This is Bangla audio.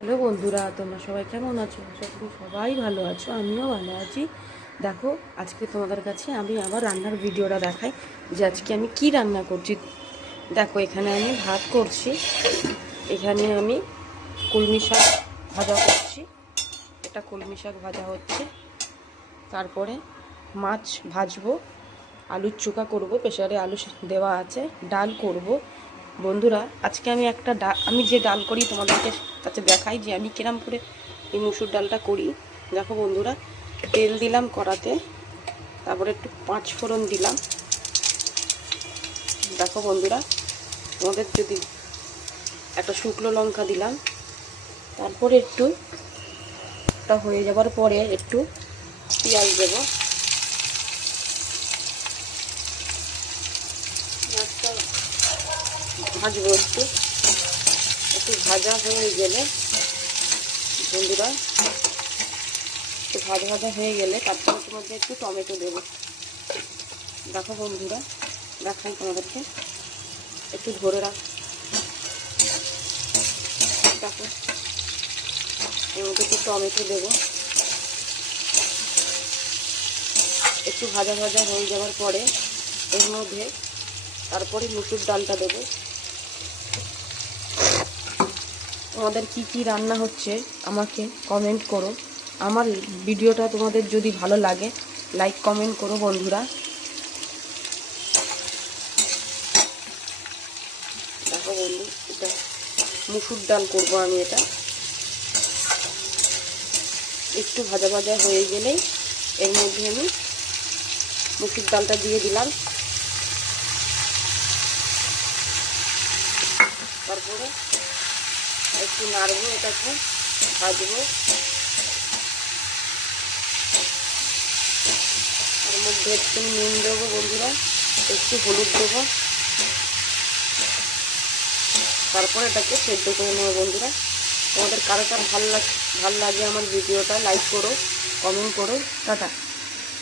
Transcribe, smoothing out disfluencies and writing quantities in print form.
হ্যালো বন্ধুরা, তোমরা সবাই কেমন আছো? আশা করি সবাই ভালো আছো, আমিও ভালো আছি। দেখো, আজকে তোমাদের কাছে আমি আবার রান্নার ভিডিওটা দেখাই যে আজকে আমি কি রান্না করছি। দেখো, এখানে আমি ভাত করছি, এখানে আমি কলমি শাক ভাজা করছি, এটা কলমি শাক ভাজা হচ্ছে। তারপরে মাছ ভাজবো, আলুর চোখা করব, প্রেসারে আলু দেওয়া আছে, ডাল করব। বন্ধুরা, আজকে আমি আমি যে ডাল করি তোমাদেরকে কাছে দেখাই যে আমি কিরম করে এই মুসুর ডালটা করি। দেখো বন্ধুরা, তেল দিলাম কড়াতে, তারপরে একটু 5 ফোড়ন দিলাম। দেখো বন্ধুরা, তোমাদের যদি একটা শুকনো লঙ্কা দিলাম, তারপরে একটু হয়ে যাবার পরে একটু পেঁয়াজ দেবো। ভাজবো একটু একটু ভাজা হয়ে গেলে বন্ধুরা, একটু ভাজা হয়ে গেলে তারপরে তোমাদের একটু টমেটো দেবো। দেখো বন্ধুরা, দেখাই তোমাদেরকে, একটু ধরে রাখ। দেখো, এর মধ্যে একটু টমেটো দেবো। একটু ভাজা হয়ে যাওয়ার পরে এর মধ্যে তারপরে মুসুর ডালটা দেবো। তোমাদের কি কি রান্না হচ্ছে আমাকে কমেন্ট করো। আমার ভিডিওটা তোমাদের যদি ভালো লাগে লাইক কমেন্ট করো বন্ধুরা। দেখো বন্ধু, এটা মুসুর ডাল করবো আমি। এটা একটু ভাজা হয়ে গেলেই এর মধ্যে আমি মুসুর ডালটা দিয়ে দিলাম। তারপরে একটু নাড়বো, এটাকে ভাজবো। তার মধ্যে একটু নুন দেবো বন্ধুরা, একটু হলুদ দেবো। তারপরে এটাকে সেদ্ধ করে নেবো বন্ধুরা। তোমাদের কার কার ভালো লাগে আমার ভিডিওটা লাইক করো, কমেন্ট করো। টাটা।